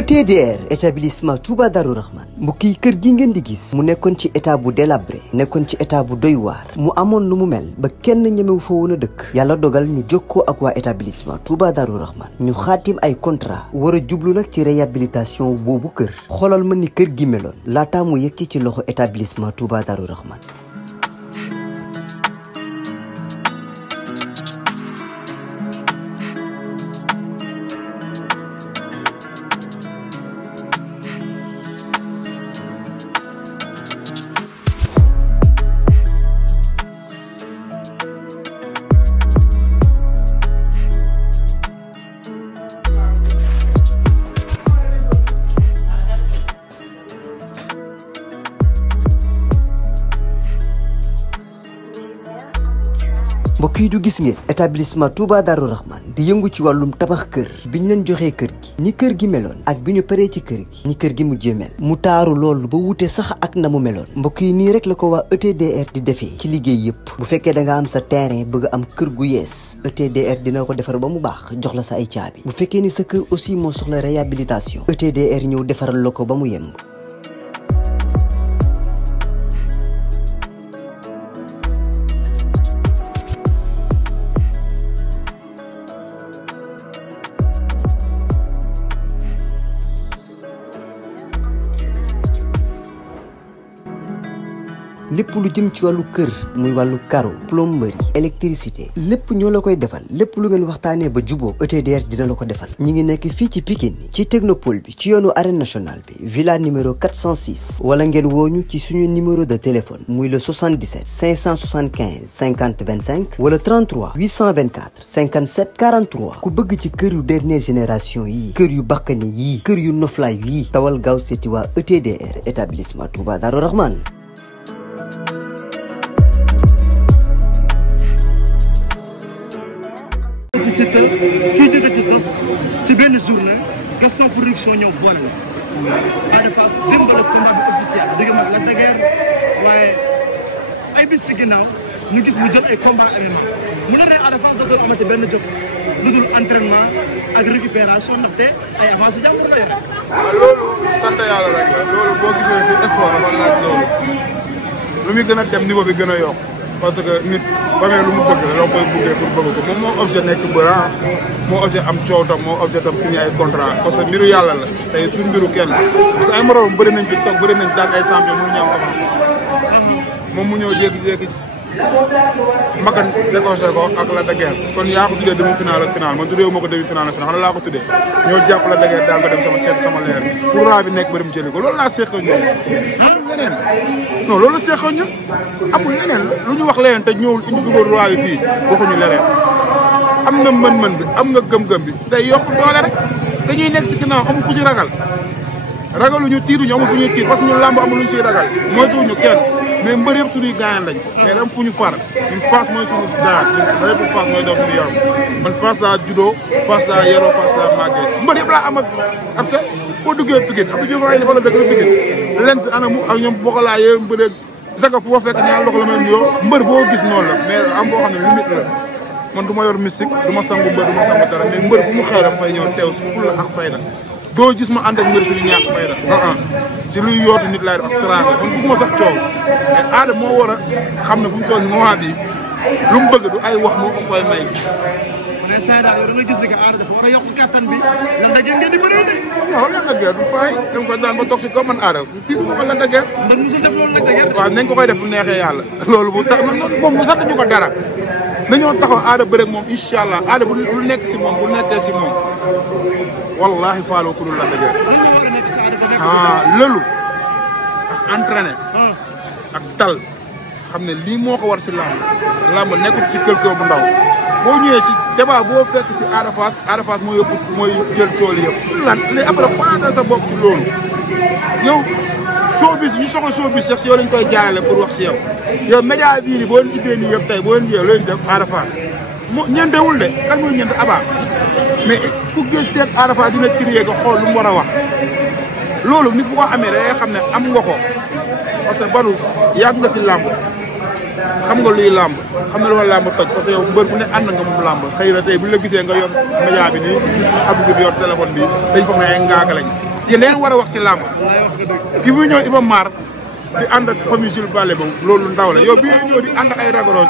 ETDR établissement Touba Darou Rahman mbokk yi kër gi ngeen di gis mu nekkoon ci état bu délabré nekkoon ci état bu doy waar mu amoon lu mu mel ba kenn ñemewu fa woon a dëkk yàlla dogal ñu jokkoo ak waa établissement Touba Darou Rahman ñu xaatim ay contrat war a jublu nag ci réhabilitation boobu kër xoolal ma ni kër gi meloon laataa mu yegg ci loxo établissement Touba Darou Rahman. mbokk yi du gis ngeen établissement Touba Darou Rahman di yëngu ci wàllum tabax kër bi ñu leen joxee kër gi ni kër gi meloon ak bi ñu paree ci kër gi ni kër gi mujjee mel mu taaru loolu ba wute sax ak na mu meloon mbokk yi nii rek la ko waa ETDR di defee ci liggéey yëpp bu fekkee da nga am sa terrain bëgg am kër gu yees ETDR dina ko defar ba mu baax jox la sa ay caabi bu fekkee ni sa kër aussi moo soxla réhabilitation ETDR ñëw defaral la ko ba mu yemb. lépp lu jëm ci wàllu kër muy wàllu carreau plomberie électricité lépp ñoo la koy defal lépp lu ngeen waxtaanee ba juboo ETDR dina la ko defal ñi ngi nekk fii ci Pikine ci technopole bi ci yoonu arène nationale bi villa numéro 406 wala ngeen wooñu ci suñu numéro de téléphone muy le 77 575 50 25 wala 33 824 57 43 ku bëgg ci kër yu dernière génération yii kër yu bakkane yii kër yu noflaay yii tawal gaaw seeti waa ETDR établissement Touba Darou Rahman. ci Siteu kii jóge ci sos ci benn journée Gaston Production ñëw boole la Ada Fass démb la combat bi officiel digg mag Lac de Guiers waaye ay bis ci ginnaaw ñu gis mu jël ay combat MMA mu ne Ada Fass dootul amati benn jóg lu dul entraînement ak récupération ndaxte ay avance si jàmbur la yore. waaw loolu sant yàlla rek la loolu boo gisee si sport dafa laaj loolu lu muy gën a dem niveau bi gën a yokk parce que nit ba mee lu mu bëgg la loo koy buggee pour bëgg ko moom moo objet nekk bëra moo objet am coow tam moo objet tam signé ay contrat parce que mbiru yàlla la tey suñ mbiru kenn parce que ay moroom bëri nañ fi toog bëri nañ daan ay champion mënu ñu am avance moom mu ñëw jékki-jékki makan décoché ko ak Lac de Guiers kon yaa ko tuddee demi final ak final man tuddee ma ko demi final ak final xam laa ko tuddee ñoo jàpp Lac de Guiers daal ko dem sama seet sama leer pour raa bi nekk ba dem jëli ko loolu laa seeqa ñoom amul leneen non loolu seeqa ñun amul leneen lu ñu wax leneen te ñëwul indi dugal raa bi fii waxuñu leneen am na mën-mën bi am nga gëm-gëm bi day yokk doole rek dañuy nekk si ginnaaw amul ku si ragal ragaluñu tiituñu amul fu ñuy tiit parce que ñun làmb amul lu ñu siy ragal moytuwuñu kenn mais mbër yëpp suñuy gaañan lañ mais dam fu ñu far ñun Fass mooy suñu daat ñun lépp Fass mooy daw suñu yaram man Fass laa juddoo Fass laa yeroo Fass laa màggee mbër yëpp laa am ak sa boo duggee Pikine ak jógo ay fa la dëkk Pikine len si anamu ak ñoom bokkalaa yee mbëree zaga fu ma fekk ñaar loxo la may nuyoo mbër boo gis noonu la mais am boo xam ne limite la man du ma yor mystique du ma sangu mbër du ma sangu dara mais mbër bu mu xëy dama fay ñëw teew si fulla ak fayda doo gis ma ànd ak mbër suñu ñàkk fayda si luy yootu nit laay def ak teraanga man bëgguma sax coow mais Ada moo war a xam ne fu mu toll nii moment bii lu mu bëgg du ay wax moo ko koy may. mais saa daal da nga gis ne que Ada dafa war a yokk kattan bi Lac de Guiers ngeen di bëree de. non Lac de Guiers du fay dama ko daan ba toog si kaw man Ada tiitu ma ko Lac de Guiers. mbër musul def loolu Lac de Guiers. waaw nañ ko koy def bu neexee yàlla loolu bu tax man moom bu sant ñu ko dara nañoo taxaw Ada bëre ak moom incha allah Ada bu lu nekk si moom bu nekkee si moom wallahi faaloo ku dul Lac de Guiers. lan moo war a nekk si Ada da nekk loolu ak entraîné ak dal xam ne lii moo ko war si làmb nekkul si quelqu'un bu ndaw boo ñëwee si débat boo fekk si Ada Fass mooy yëpp mooy jël tool yëpp lan léegi après xoolaatal sa bopp si loolu yow showbiz ñu soxla showbiz sax si yow lañ koy jaarale pour wax si yow yow média bii nii boo leen ibbee nii yëpp tey boo leen jiyee looy def Ada Fass moo ñeentewul de kan mooy ñeent Aba mais ku gis seet Ada Fass dina trier nga xool lu mu war a wax loolu nit bu ko amee da ngay xam ne am nga ko parce que Badou yàgg nga si làmb xam nga luy làmb xam na lu ma làmb toj parce que yow mbër bu ne ànd nga moom làmb xëy na tey bu la gisee nga yor média bi nii gis Abdou bi yor téléphone bi dañ foog ne ay ngaaka lañ yéen leen war a wax si làmb ki muy ñëw Iba Mar di ànd ak famille Jules Baldé ba loolu ndaw la yow bi ngay ñëw di ànd ak ay ragaros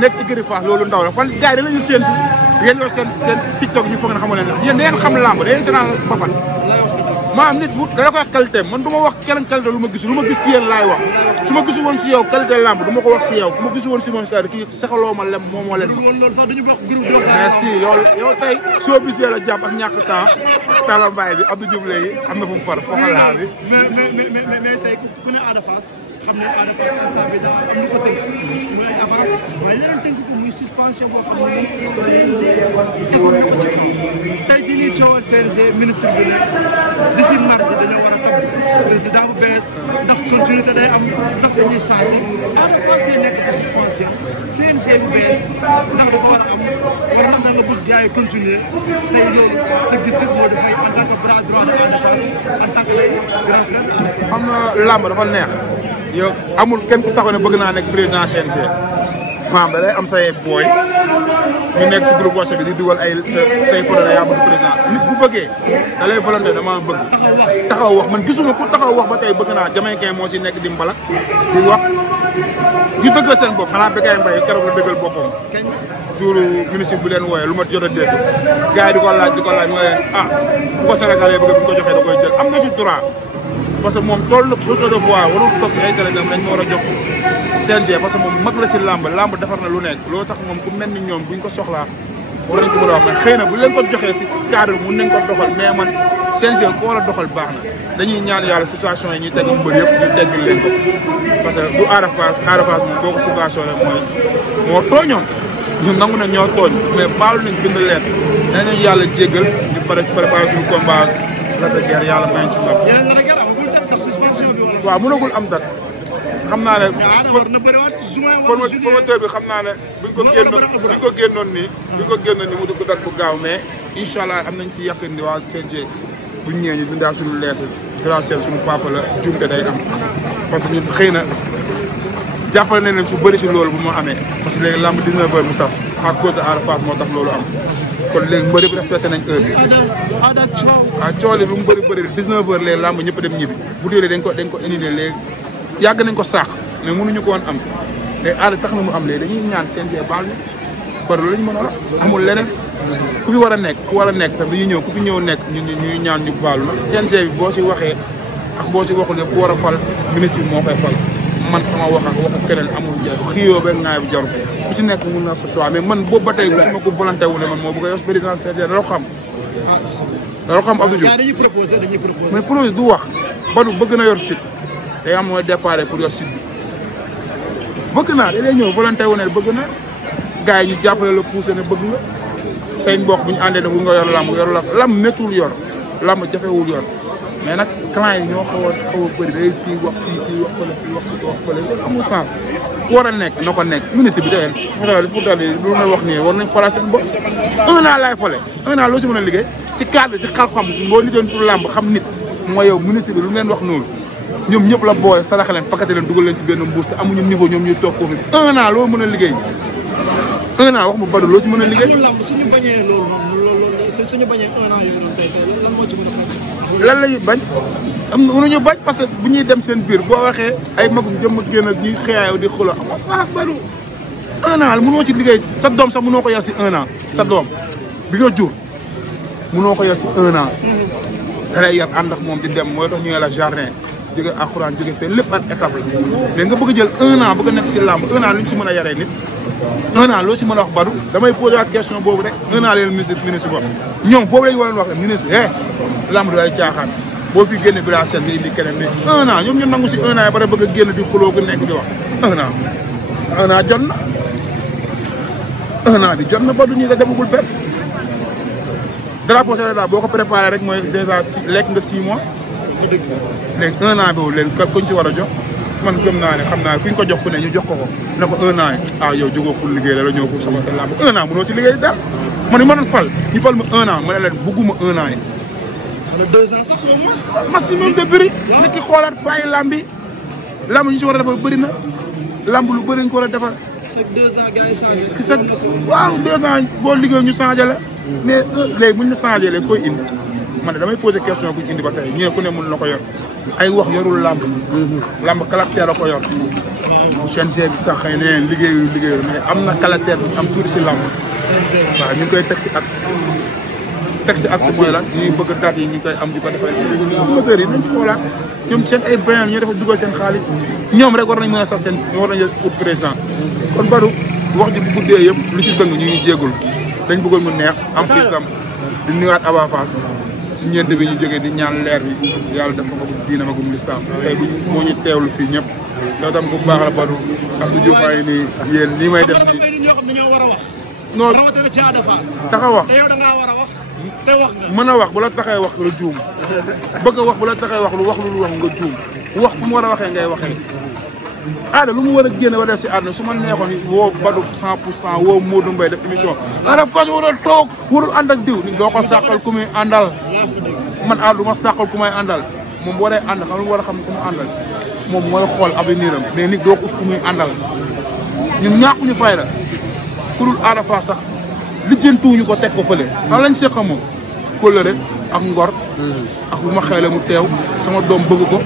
nekk écurie Fass loolu ndaw la kon gars yi lañu seen si yéen yor seen TikTok ñu foog ne xamoo leen yéen da ngeen xam làmb da ngeen seenaan papat maanaam nit bu dana koy qualité man du ma wax keneen qualité lu ma gis si yéen laay wax su ma gisu woon si yow qualité làmb du ma ko wax si yow bu ma gisu woon si moom kay kii saxaloo ma lem moom moo leen merci yow tey soo bis bee la jàpp ak ñàkk temps Talla Mbaye bi Abdou Diouf léegi am na fu mu far foofa laa bi mais tey ku ne Ada Fass xam ne Ada Fass instant bi daa am lu ko tënk muy ay avance waaye leneen tënk ko muy suspension boo xam ne CNG defoon na ko ci kaw tey di ñuy coowal CNG ministre bi ne d'ici mardi dañoo war a tab président bu bees ndax continuité day am ndax dañuy changé Ada Fass day nekk ci suspension CNG bu bees ndax dafa war a am war na da nga bëgg gars yi continuer tey loolu sa gis-gis moo dafay en tant que bras droit de Ada Fass en tant que les grand frère de Ada Fass. xam nga làmb dafa neex yow amul kenn ku taxaw ne bëgg naa nekk président CNG maanaam da lay am say booy ñu nekk si groupe WhatsApp bi di dugal ay say photo yaa bëgg président nit bu bëggee da lay volonté dama bëgg taxaw wax man gisuma ku taxaw wax ba tey bëgg naa Jamaïcain moo si nekk di mbala di wax ñu dëggal seen bopp xanaa Bécaye Mbaye keroog la dëggal boppam jour ministre bu leen wooyee lu ma jot a dégg gars yi di ko laaj mooy ah bu ko Sénégalais bëgg bu ko joxee da koy jël am na ci droit parce que moom tool na auto de voix warul toog si ay télé dañ ma war a jox CNG parce que moom mag la si làmb defar na lu nekk loolu tax moom ku mel ni ñoom buñ ko soxlaa war nañ ko mën a wax mais xëy na bu leen ko joxee si cadre mun nañ ko doxal mais man CNG ko war a doxal baax na dañuy ñaan yàlla situation yi ñuy teg mbër yëpp ñu teggil leen ko parce que du Ada Fass moom boo ko subventionné mooy moo tooñoon ñun nangu na ñoo tooñ mais baalu nañ bind leen nee nañ yàlla jéggal ñu préparé suñu combat Lac de Guiers yàlla may ci ndam waaw mënagul am date xam naa ne promoteur bi xam naa ne buñ ko génnoon nii mu dugg date bu gaaw mais incha allah am nañ ci yàqin ni waa CNG buñ ñëwee ñu bindaa suñu lettre grâce suñu papa la jumte day am parce que ñun xëy na jàppale nañ leen su bëri si loolu bu ma amee parce que léegi lamb 19h mu tas à cause de Ada Fass moo tax loolu am kon léegi mbëri bi respecté nañ heure bi coow li lu mu bëri 19h léegi lamb ñëpp dem ñibbi bu dee dañ ko indilee léegi yàgg nañ ko saax mais mënuñu ko woon am mais Ada tax na mu am léegi dañuy ñaan CNG baal ñu bari loolu lañ mën a wax amul leneen ku fi war a nekk tam dañuy ñëw ku fi ñëw nekk ñuy ñaan ñu baalu na CNG bi boo si waxee ak boo si waxul yëpp ku war a fal ministre bi moo koy fal man sama wax ak waxu keneen amul njëriñ xiyoo benn ngaay bu jaru ku si nekk mun na fa choix mais man boobu ba tey bu ma ko volonté wu ne man moo bëgg a yor président CNG dara xam dara xam Abdou Diouf dañuy proposé mais projet du wax Badou bëgg na yor site day am mooy départ pour yor site bi bëgg naa da lay ñëw volonté wu ne bëgg na gars yi ñu jàppale la poussé ne bëgg nga say mbokk bu ñu àndee ne bu nga yor lamb méttul yor lamb jafewul yor mais nag clan yi ñoo xaw a bëri day kii wax fële loolu amul sens ku war a nekk na ko nekk ministre bi dayeen pourtant lu may wax nii war nañ xoolaat seen bopp 1 an laay fole 1 an loo si mën a liggéey si cadre si xam-xam boo ni doon pour làmb xam nit mooy yow ministre bi lu ngeen wax noonu ñoom ñëpp la boole saraxe leen paqueté leen dugal leen ci benn mbuus te amuñu niveau ñoom ñuy toog foofu 1 an loo mën a liggéey 1 an wax mu Badou loo si mën a liggéey suñu bañee suñu bañee 1 an yooyu noonu tey lan moo ci mën a lan lañuy bañ am na mënuñu bañ parce que bu ñuy dem seen biir boo waxee ay magum jëm ak génn ak ñuy xëyaayo di xuloo amoo sens Badou 1 an mënoo ci liggéey sa doom sax mënoo ko yar si 1 an sa doom bi nga jur mënoo ko yar si 1 an da lay yar ànd ak moom di dem mooy tax ñu la jardin jóge alxuraan jóge fee lépp ak étape la mais nga bëgg a jël 1 an bëgg a nekk si làmb 1 an lu ñu si mën a yaree nit 1 an loo ci mën a wax Badou damay posé waat question boobu rek 1 an leen ministre wax ñoom boobu lañu waroon wax ne ministre làmb du ay caaxaan boo fi génne bi laa seen nga indi keneen mais 1 an ñoom ñu nangu si 1 an yi ba bëgg a génn di xuloo ko nekk di wax 1 an jot na 1 an bi jot na Badou ñi da demagul fenn drapeau Sénégal boo ko préparé rek mooy déjà lekk nga 6 mois léegi 1 an boobu leen kuñ ci war a jox man gëm naa ne xam naa kuñ ko jox ku ne ñu jox ko ne ko 1 an yow jógoo pour liggéey la ñëw pour sama te làmb 1 an mënoo si liggéey daal man ma doon fal ñu fal ma 1 an ma ne leen bëgguma 1 an yi. wala 2 ans sax au moins. maximum de bëri. waaw nekk xoolaat fay lamb yi lamb ñu si war a defar bëri na lamb lu bëri nga ko war a defar. chaque 2 ans gars yi changé. waaw 2 ans boo liggéey ñu changé la mais léegi buñ la changé léegi koy indi man damay posé question buñ indi ba tey ñëwee ku ne mun na ko yor ay wax yorul lamb. lamb caractère la ko yor. CNG bi sax xëy na liggéeyul mais am na caractère bu ñu am tuuti si lamb. waaw ñu ngi koy teg si axe mooy la ñuy bëgg daat yi ñu koy am di ko defal promoteurs yi nañ xoolaat ñoom seen ay bayan ñoo dafa dugal seen xaalis ñoom rek war nañ mën a sax seen war nañ ut président kon Badou wax ji bu guddee yëpp lu ci dëng ñu ngi jéegul dañ bëggoon mu neex am fii tam di nuyuwaat Aba Fass si ñeent bi ñu jógee di ñaan leer bi yàlla def ko diina magum lislaam tey bu moo ñu teewlu fii ñëpp loolu tam bu baax la Badou Abdou Diouf ay nii yéen nii may def nii ñoo xam ne ñoo war a wax non rawatina ci Ada Fass taxa wax te yow da ngaa war a wax te wax nga mën a wax bu la taxee wax nga juum bëgg a wax bu la taxee wax lu wax nga juum wax fu mu war a waxee ngay waxee Ada lu mu war a génne war a def si àdduna su ma neexoon woo Badou 100% woo Modou Mbaye def émission Ada Fass warul toog warul ànd ak diw ni doo ko sàqal ku muy àndal man Ada du ma sàqal ku may àndal moom bu waree ànd xam lu mu war a xam ku mu àndal moom mooy xool avenir am mais nit doo ko ut ku muy àndal ñun ñàkkuñu fayda ku dul Ada Fass sax lijjantuwuñu ko teg ko fële lan lañ seq moom kóllëre ak ngor ak bu ma xeele mu teew sama doom bëgg ko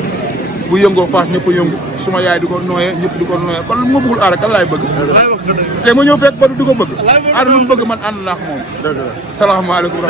bu yëngoo Fass ñëpp a yëngu suma yaay di ko nooyee ñëpp di ko nooyee kon lu ma bëggul Ada kan laay bëgg te ma ñëw fekk Badou di ko bëgg Ada lu mu bëgg man ànd naa ak moom salaamaaleykum